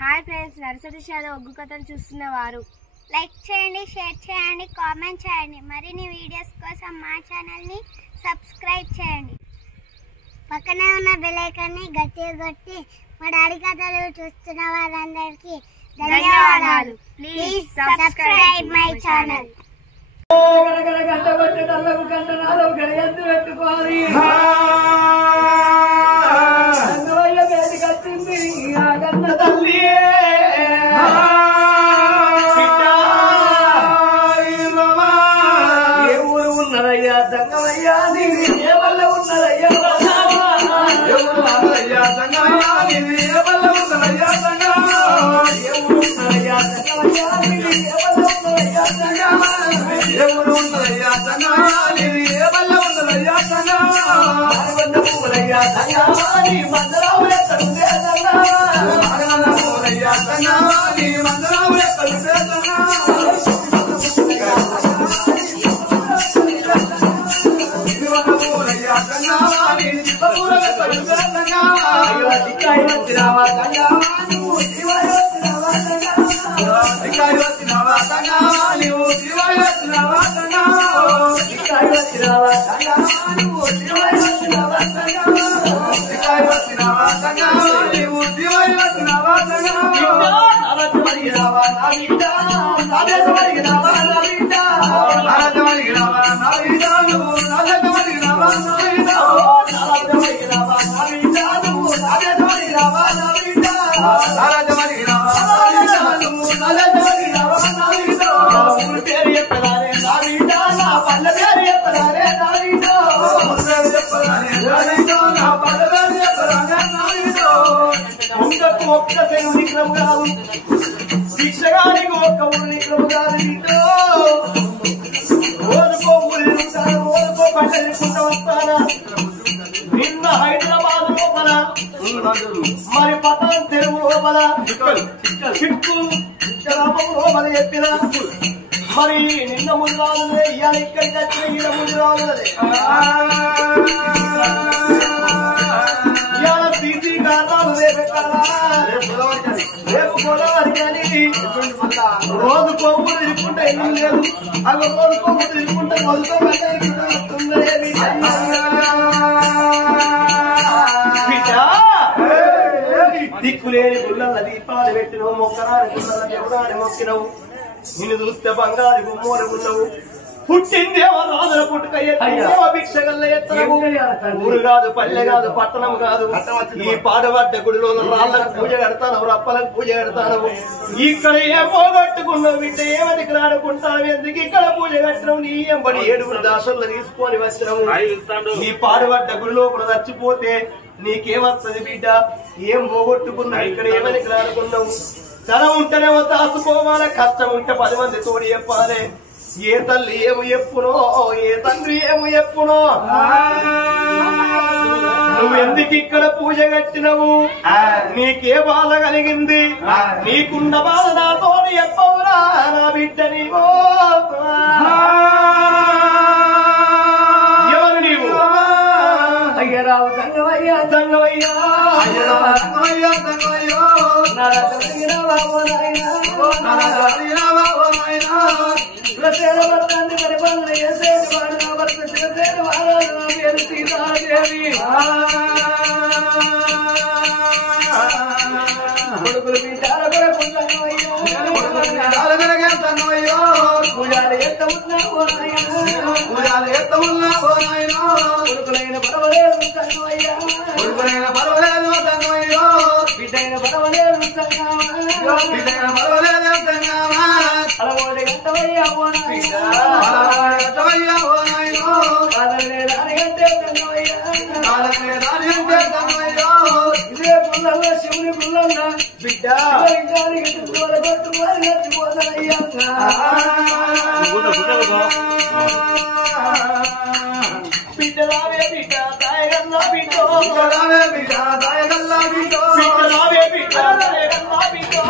Hi friends, nursery shallow ఒగ్గు కథలు చూస్తున్నవారు like చేయండి, share చేయండి, కామెంట్ చేయండి. మరిన్ని వీడియోస్ కోసం మా ఛానల్ని సబ్స్క్రైబ్ చేయండి. పక్కనే ఉన్న బెల్ ఐకాన్ని గట్టిగా కొట్టి మా డాడీ కథలు చూస్తున్న వారందరికీ ధన్యవాదాలు. Please subscribe my channel. నిన్న హైదరాబాద్ లోపల మరి పట్టణం తెలుగు లోపల చిక్కు లోపల చెప్పిన మరి నిన్న ముందు రాదులే ఇవాళ ఇక్కడికి వచ్చిన ఈయన ముందు రాదులే ఇవాళ సీసీ కారణాలు రేపు గోదావరి కానీ రోజు కొమ్ములు తిరుక్కుంటే ఇల్లు లేదు అవి రోజు కొమ్ములు తిరుక్కుంటే దిక్కులేని గుళ్ళ దీపాలు పెట్టినవు మొక్కరాని గుళ్ళ దేవుడాని మొక్కినవు నిన్ను చూస్తే బంగారు గుమ్మోరు ఉన్నావు పుట్టిందేమో రాజుల పుట్టుకయ్యేమో భిక్షగల్ల ఎత్తనవు ఊరు కాదు పల్లె కాదు పట్టణం కాదు ఈ పాడబడ్డ గుడిలో రాళ్ళకు పూజ కడతాను రప్పలకు పూజ కడతాను ఇక్కడ ఏం పోగొట్టుకున్నావు బిడ్డ ఏమదికి రాడుకుంటావు ఎందుకు ఇక్కడ పూజ కట్టినావు నీ ఎంబడి 7 దాసులను తీసుకొని వచ్చినావు ఈ పాడబడ్డ గుడి లోపల చచ్చిపోతే నీకేమొస్తుంది బిడ్డ ఏం పోగొట్టుకున్నావు ఇక్కడ ఏమనికి రాడుకున్నావు ధనం ఉంటేనేమో దాసుకోవాల కష్టం ఉంటే 10 మంది తోడి చెప్పాలి ఏ తల్లి ఏమి చెప్పునో ఏ తండ్రి ఏమి చెప్పునో నువ్వు ఎందుకు ఇక్కడ పూజ కట్టినవు నీకే బాధ కలిగింది నీకున్న బాధ నాతో చెప్పవురా నా బిడ్డ నీవో ఎవరు నీవు అయ్యరావు సంగమయ్యా సంగమయ్యా అయ్యరావు సంగమయ్యా పరిపాలన చేసేది వాడు నా భర్త చేసేది వాడు నా పేరు సీతాదేవి కొడుకులు బిడ్డాల కొరకున్నాయ్యో పూజాలు ఎత్త ఉన్నావో పూజాలు ఎత్త ఉన్నావో కొడుకులైన పర్వాలేదు తన్నయ్యా కొడుకులైన పర్వాలేదు తన్నయ్యో బిడ్డైన పర్వాలేదు తన్నావా బిడ్డైన పర్వాలేదు తన్నావా అలవాడి గంటవయ్యా ఇదే పుల్లల్లో శివుని పుల్లన్నా బిడ్డ బిడ్డలావే బిడ్డ దాయగల్లా బిడ్డో బిడ్డ దాయగల్లా బిడ్డో బిడ్డలావే బిడ్డ దాయగల్లా బిడ్డో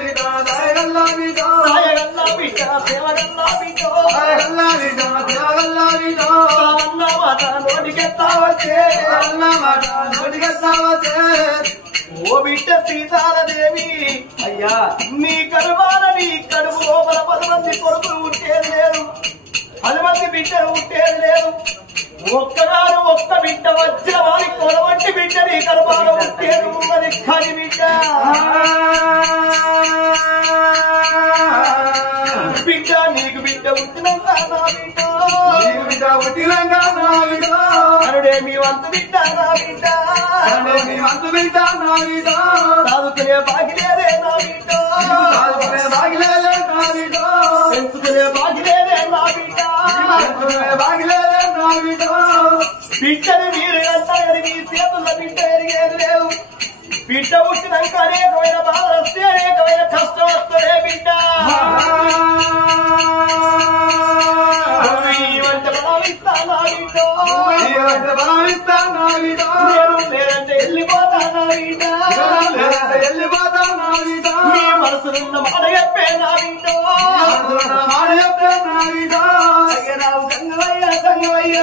బిడ్డ దాయగల్లా బిడ్డో దాయగల్లా బిడ్డ సేవగల్లా బిడ్డో దాయగల్లా బిడ్డ సేవగల్లా బిడ్డో అన్న మాట నోటికెత్తావచ్చే అన్న మాట నోటికెత్తావచ్చే ఓ బిడ్డ సీతాలదేవి అయ్యా నీ గర్భాన నీ కడుపు లోపల 10 మంది కొడుకులు ఉంటేది లేదు 10 మంది బిడ్డలు ఉంటేది లేదు ఒక్కగారు ఒక్క బిడ్డ వచ్చిన వారి కొలవంటి బిడ్డ నీ గర్భాన ఉంటేది ఉన్నది కాని బిడ్డ బిడ్డ నీకు బిడ్డ ఉంటున్నాక నా బిడ్డ నీకు బిడ్డ ఉంటున్నాక నా బిడ్డ అరుడే మీ వంతు బిడ్డ నా బిడ్డ మీ వంతు బిడ్డ నా బిడ్డ సాధుకునే బాగిలేదే నా బిడ్డ సాధుకునే బాగిలేదే నా బిడ్డ పెంచుకునే బాగిలేదే నా బిడ్డ బాగిలేదే నా బిడ్డ బిడ్డని మీరు అంటారని మీ చేతుల బిడ్డ ఎరిగేది లేదు బిడ్డ పుట్టినాక అనేకమైన బాధ వస్తే అనేకమైన కష్టం వస్తుందే బిడ్డ లేదంటే వెళ్ళిపోతానా బిడ్డ వెళ్ళిపోతానా బిడ్డ మీ మనసులున్న మాట చెప్పే నా బిడ్డ మాట చెప్పే నా బిడ్డ అయ్యరావు సంగమయ్య సంగమయ్య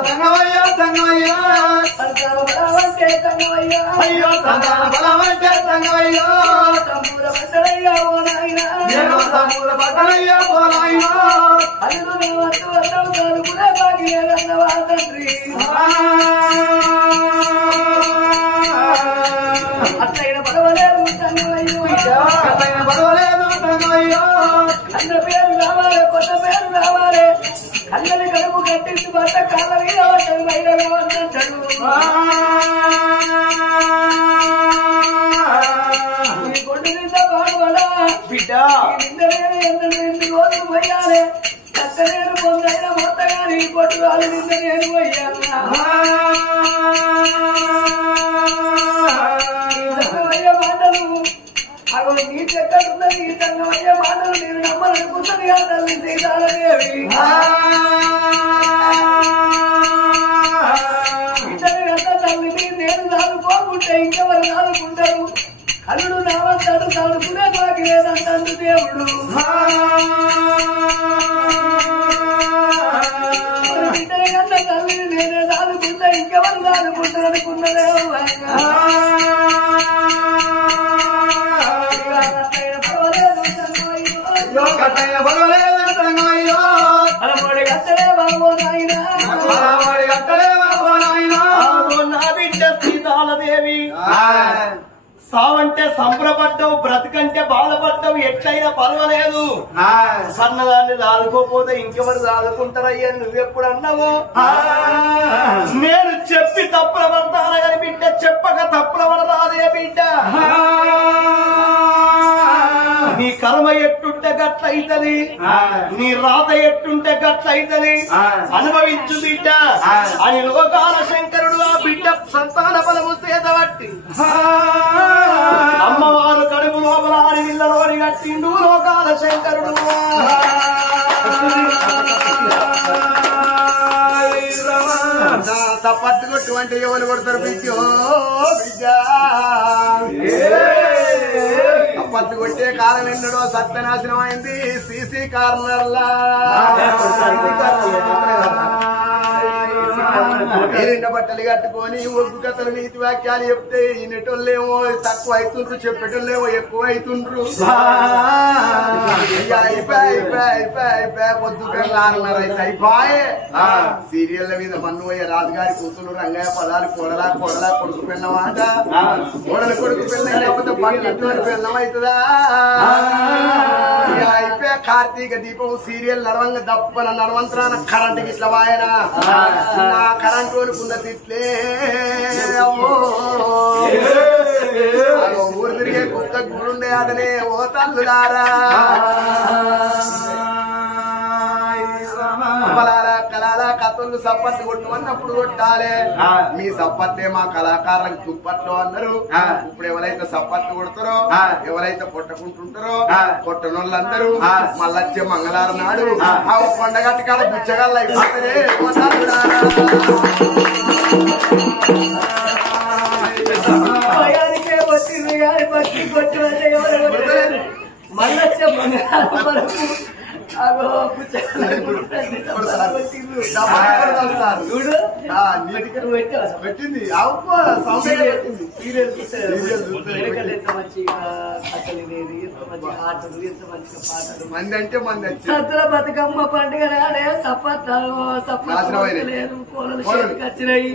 సంగమయ్య సంగమయ్య బలమంటే సంగమయ్య అయ్యో బలమంటే సంగమయ్య సంపూర పట్టలయ్య ఓ నాయన సంపూర పట్టలయ్య ఓ నాయన అల్లుడు వద్దు వద్దు కూడా బాగి లేదన్నవా తండ్రి అట్లయిన పర్వాలేదు సంగమయ్యో అట్లయిన పర్వాలేదు సంగమయ్యో అన్న పేరు రావాలి కొత్త పేరు రావాలి కళ్ళని కడుపు కట్టించి భర్త కాళ్ళ మీద పడ్డది బయటగా వద్దంటాడు కొట్టు నింద బాగుపడా బిడ్డ నిందలేని ఎంత రోజులు పోయాలి నేను పొందైన మొత్తగాని కొట్టు వాళ్ళు నిన్న నేను పోయాయ్య మాటలు అవి నీ చెక్కడున్నది ఈ సంగమయ్య మాటలు నేను నమ్మనుకున్నది ఆ తల్లి సీతాలదేవి ఇతని ఎంత తల్లిని నేను సాదుకోకుంటే ఇంకెవరు సాదుకుంటారు అల్లుడు నావంతాడు సాదుకునే బాకి లేదంటాడు దేవుడు తల్లిని నేనే దాదుకుంటా ఇంకెవరు దాదుకుంటారు అనుకున్నదే గట్టలే బాబో నాయనా నా బిడ్డ సీతాలదేవి సావంటే సంబరపడ్డావు బ్రతుకంటే బాధపడ్డావు ఎట్లయినా పర్వాలేదు సన్నదాన్ని దాదుకోపోతే ఇంకెవరు దాదుకుంటారయ్యా నువ్వెప్పుడు అన్నావు నేను చెప్పి తప్పుల పడతాను కానీ బిడ్డ చెప్పక తప్పుల పడతాదే బిడ్డ నీ కర్మ ఎట్టుంటే గట్లయితది నీ రాత ఎట్టుంటే గట్లయితది అనుభవించు బిడ్డ అని లోకాల శంకరుడు ఆ బిడ్డ సంతాన బలము సేదబట్టి అమ్మవారు కడుపు లోపల ఆరి ఇళ్ళలోని కట్టిండు లోకాల శంకరుడు సపత్తు కొట్టు ఎవరు కొడతారు బిడ్డో బిడ్డ సపత్తు కొట్టే కాలం ఎన్నడో సత్యనాశనం అయింది సీసీ కార్నర్లా మీరిండ బట్టలు కట్టుకొని ఒగ్గు కథలు నీతి వాక్యాలు చెప్తే ఈనటోళ్ళేమో తక్కువ అవుతుండ్రు చెప్పేటోళ్ళేమో ఎక్కువ అవుతుండ్రు పొద్దున్నరైతే అయిపోయే సీరియళ్ల మీద మన్నుయ్య రాజుగారి కూతురు రంగయ్య పదాలు కొడలా కొడుకు పిల్లమాట కోడలు కొడుకు పిల్ల లేకపోతే పన్నెండు పిల్లం అవుతుందా అయిపోయా కార్తీక దీపం సీరియల్ నడవంగా దప్పన నడవంతరాన కరెంట్ గిట్ల వాయన నా కరెంట్ వరకున్న తిట్లే ఊరు తిరిగే కుక్క గురుండే ఆటనే ఓ తల్లులారా కళాలా కథలు సప్పత్తి కొట్టమన్నప్పుడు కొట్టాలి మీ సప్పత్తే మా కళాకారులకు దుప్పట్లో అన్నారు ఇప్పుడు ఎవరైతే సప్పత్తి కొడతారో ఎవరైతే కొట్టుకుంటుంటారో కొట్టనోళ్ళందరూ మళ్ళొచ్చే మంగళవారం నాడు ఆ పండగట్టి కాడ బిచ్చగాళ్ళు అయిపోతారే వచ్చింది కానీ బట్టి కొట్టి మళ్ళొచ్చే మంగళవారం పెట్టింది మంచిగా ఆటలు ఎంత మంచిగా పాటలు మంది అంటే మంది సత్తుల బతుకమ్మ పండుగ నాడే సప్పట్లు లేదు కోలలు చేతికి వచ్చినాయి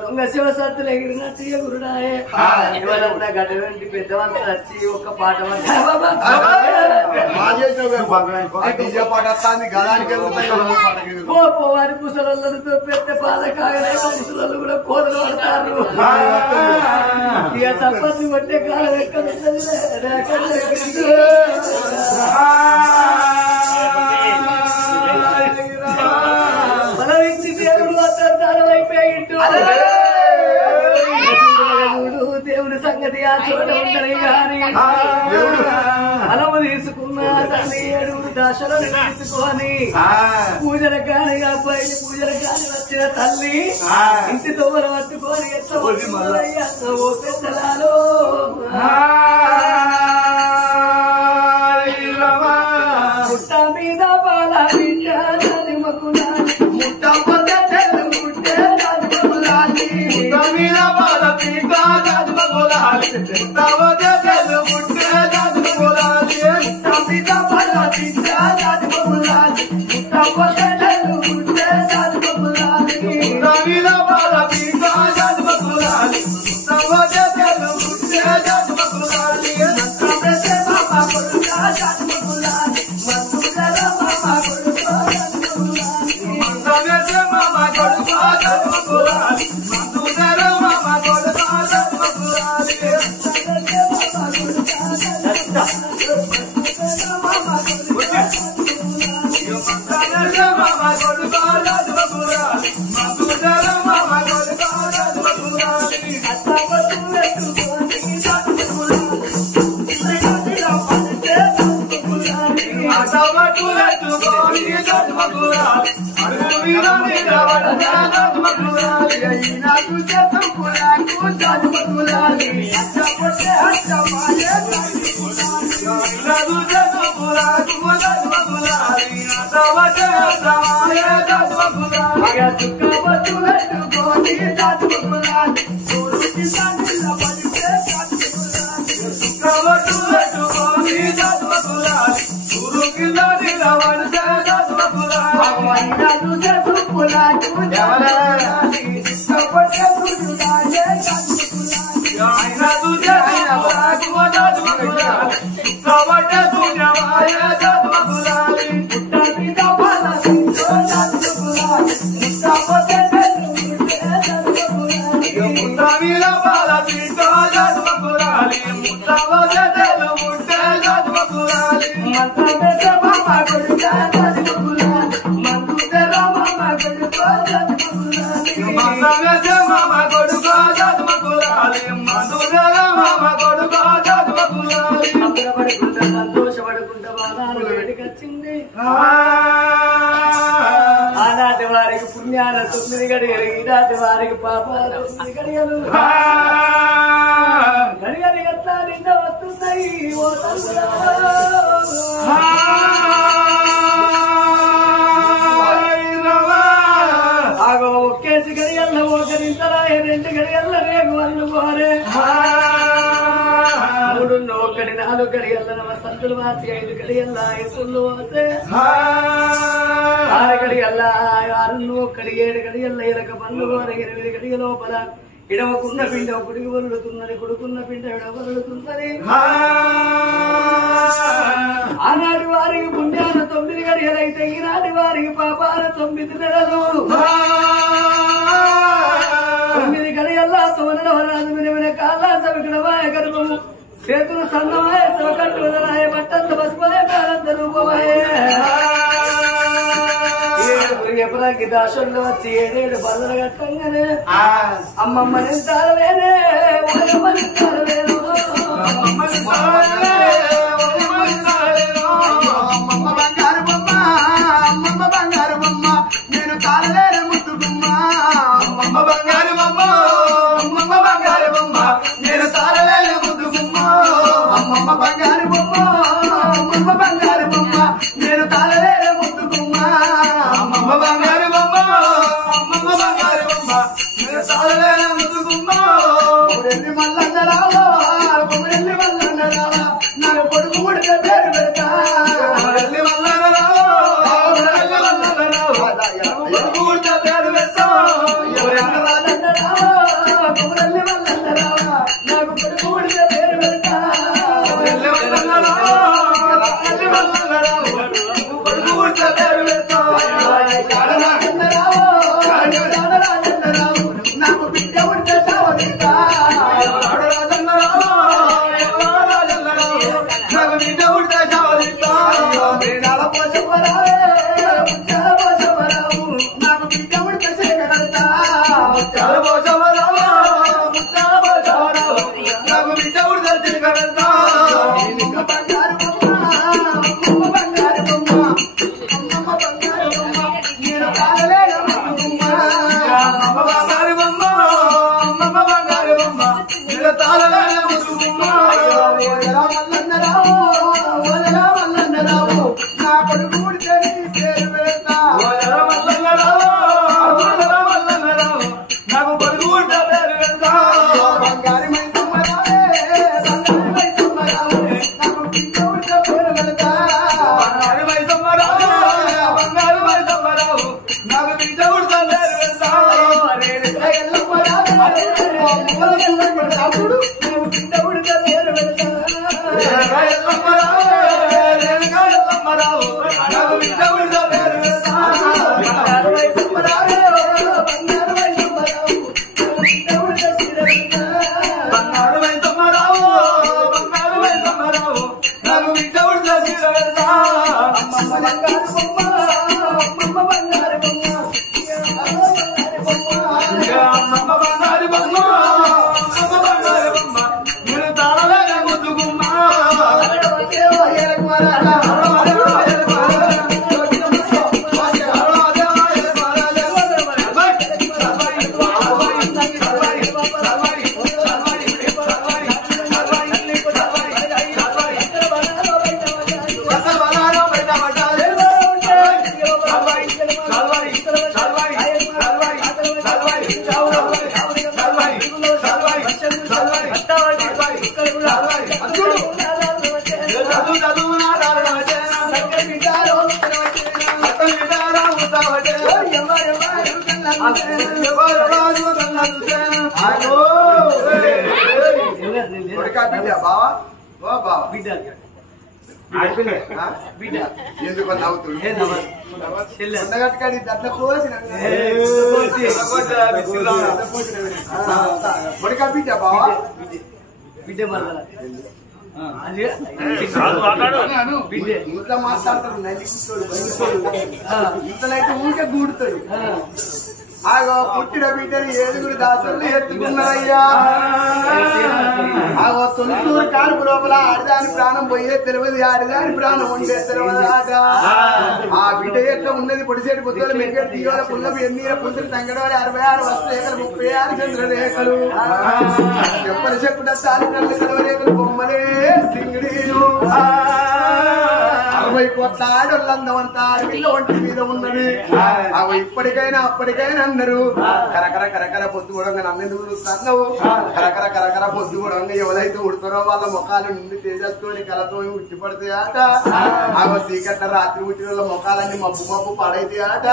దొంగ శివ సత్తులు ఎగిరినట్టు ఎగురుడాయే ఎవరన్నా గడ్డ నుండి పెద్దవంతా వచ్చి ఒక పాట పోవారి ముసలతో పెద్ద పాదకాయలే ముసలు కూడా కోదలు పడతారు ఇక సప్పట్లు కొట్టే కాలం ఎక్కడ బలవించి దేవుడు అర్థాలు అయిపోయిండు దేవుడి సంగతి ఆ చోట ఉండని గాని అలము తీసుకున్న తల్లి 7 దశలను తీసుకొని పూజల కాని అబ్బాయి పూజల కాని వచ్చిన తల్లి ఇంటి దొంగల పట్టుకొని ఎట్లా ఓ పెద్దలాలో ముట్ట మీద బాల ముట్ట ఆనాటి వారికి పుణ్యాల 9 గడియలు ఈనాటి వారికి పాపాల 9 గడియలు గడియలు ఎట్లా నిండా వస్తున్నాయి ఒకేసి గడియల్లో ఒకరింతరా 2 గడియల్లో రేగు వాళ్ళు పోరే 3 1 4 గడియల్లో సంతులు వాసి 5 గడియల్లో ఐసులు వాసే 6 గడియల్ల 6 1 7 గడియల్ల ఇలక పన్ను 8 గడియ లోపల ఇడవకున్న పిండ కుడికి వరుడుతున్నది కుడుకున్న పిండ ఇడవరుడుతున్నది ఆనాటి వారికి పుణ్యాన 9 గడియలైతే ఈనాటి వారికి పాపాల 9 నెలలు 9 గడియల్లా తోనరాజు వినవిన కాళ్ళ సవికడమాయ గర్భము చేతులు సన్నమాయ సవకట్టు వదలాయ బట్టంత బస్మాయ కాలంత రూపమాయ ఎప్పుడానికి దాసుల్లో వచ్చి 7 బల్లలు కట్టంగానే అమ్మమ్మ నింతారలేనే అమ్మమ్మ బంగారు బొమ్మ అమ్మమ్మ బంగారు బొమ్మ నేను తాళలేను ముద్దుగుమ్మ అమ్మమ్మ బంగారు బొమ్మ అమ్మమ్మ బంగారు బొమ్మ నేను తాళలేను ముద్దుగుమ్మ అమ్మమ్మ బంగారు బొమ్మ అమ్మమ్మ బంగారు బొమ్మ నేను తాళలేను ముద్దుగుమ్మ అమ్మమ్మ బంగారు బొమ్మ అమ్మమ్మ బంగారు బొమ్మ నేను తాళలేను ముద్దుగుమ్మ మల్లన్న రాలో బావా బావా బిడ్డ బిడ్డ ఎందుకు నవ్వుతుంది అట్లా కోసిన బిడ్డ బావా బిడ్డ మరదల ఇంట్లో మాట్లాడతాడు ఇంతలైతే ఊరికే గూడుతాడు ఆగో పుట్టిన బిడ్డని 7 దాసులు ఎత్తుకున్నారయ్యా ఆగో తొలిసూరు కానుపు లోపల ఆడదాని ప్రాణం పోయే తెలియదు ఆడదాని ప్రాణం ఉండే తెలియదాట ఆ బిడ్డ ఎట్లా ఉన్నది పొడిసేటి పుత్తలు మెగ్గడి తీయాల పుల్లపు ఎన్నీల పులుసులు తంగడవాడి 66 వస్త్రేకలు 36 చంద్రరేఖలు చెప్పలు చెప్పుట తాలి కళ్ళు కలవరేఖలు బొమ్మలే సింగిడీలు 60 కోట్ల ఆడోళ్ళందమంతా ఆడపిల్ల ఒంటి మీద ఉన్నది అవి ఇప్పటికైనా అప్పటికైనా అన్నారు కరకర కరకర పొద్దు కూడా నన్నెందుకు చూస్తున్నావు కరకర కరకర పొద్దు కూడా ఎవరైతే ఉడతారో వాళ్ళ ముఖాలు నిండి తేజస్తోని కలతో ఉట్టిపడితే ఆట ఆగో సీకట్ల రాత్రి ఉట్టిన వాళ్ళ ముఖాలన్నీ మబ్బు మబ్బు పడైతే ఆట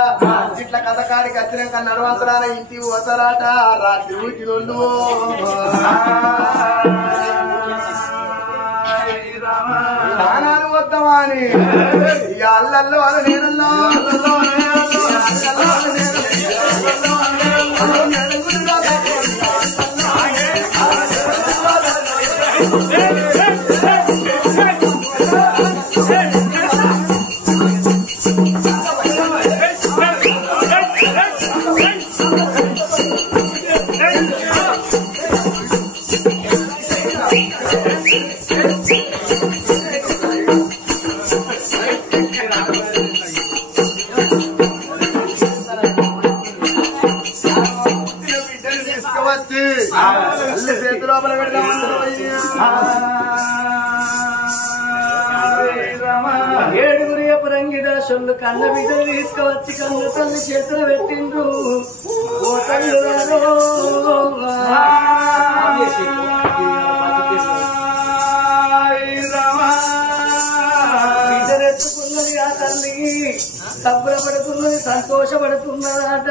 ఇట్లా కథ కాడికి వచ్చినాక నడవంతరాన ఇంటికి పోతారాట రాత్రి ఉట్టినోళ్ళు దానాలు వద్దామా అని ఇక అల్లల్లో వాళ్ళ నేనల్లో ఏడుగురి అపరంగిదాసులు కన్న బిడ్డలు తీసుకువచ్చి కన్న తల్లి చేతులు పెట్టిండ్రు ఓ తల్లి బిడ్డనెత్తుకున్నది ఆ తల్లి సంబరపడుతున్నది సంతోషపడుతున్నదాట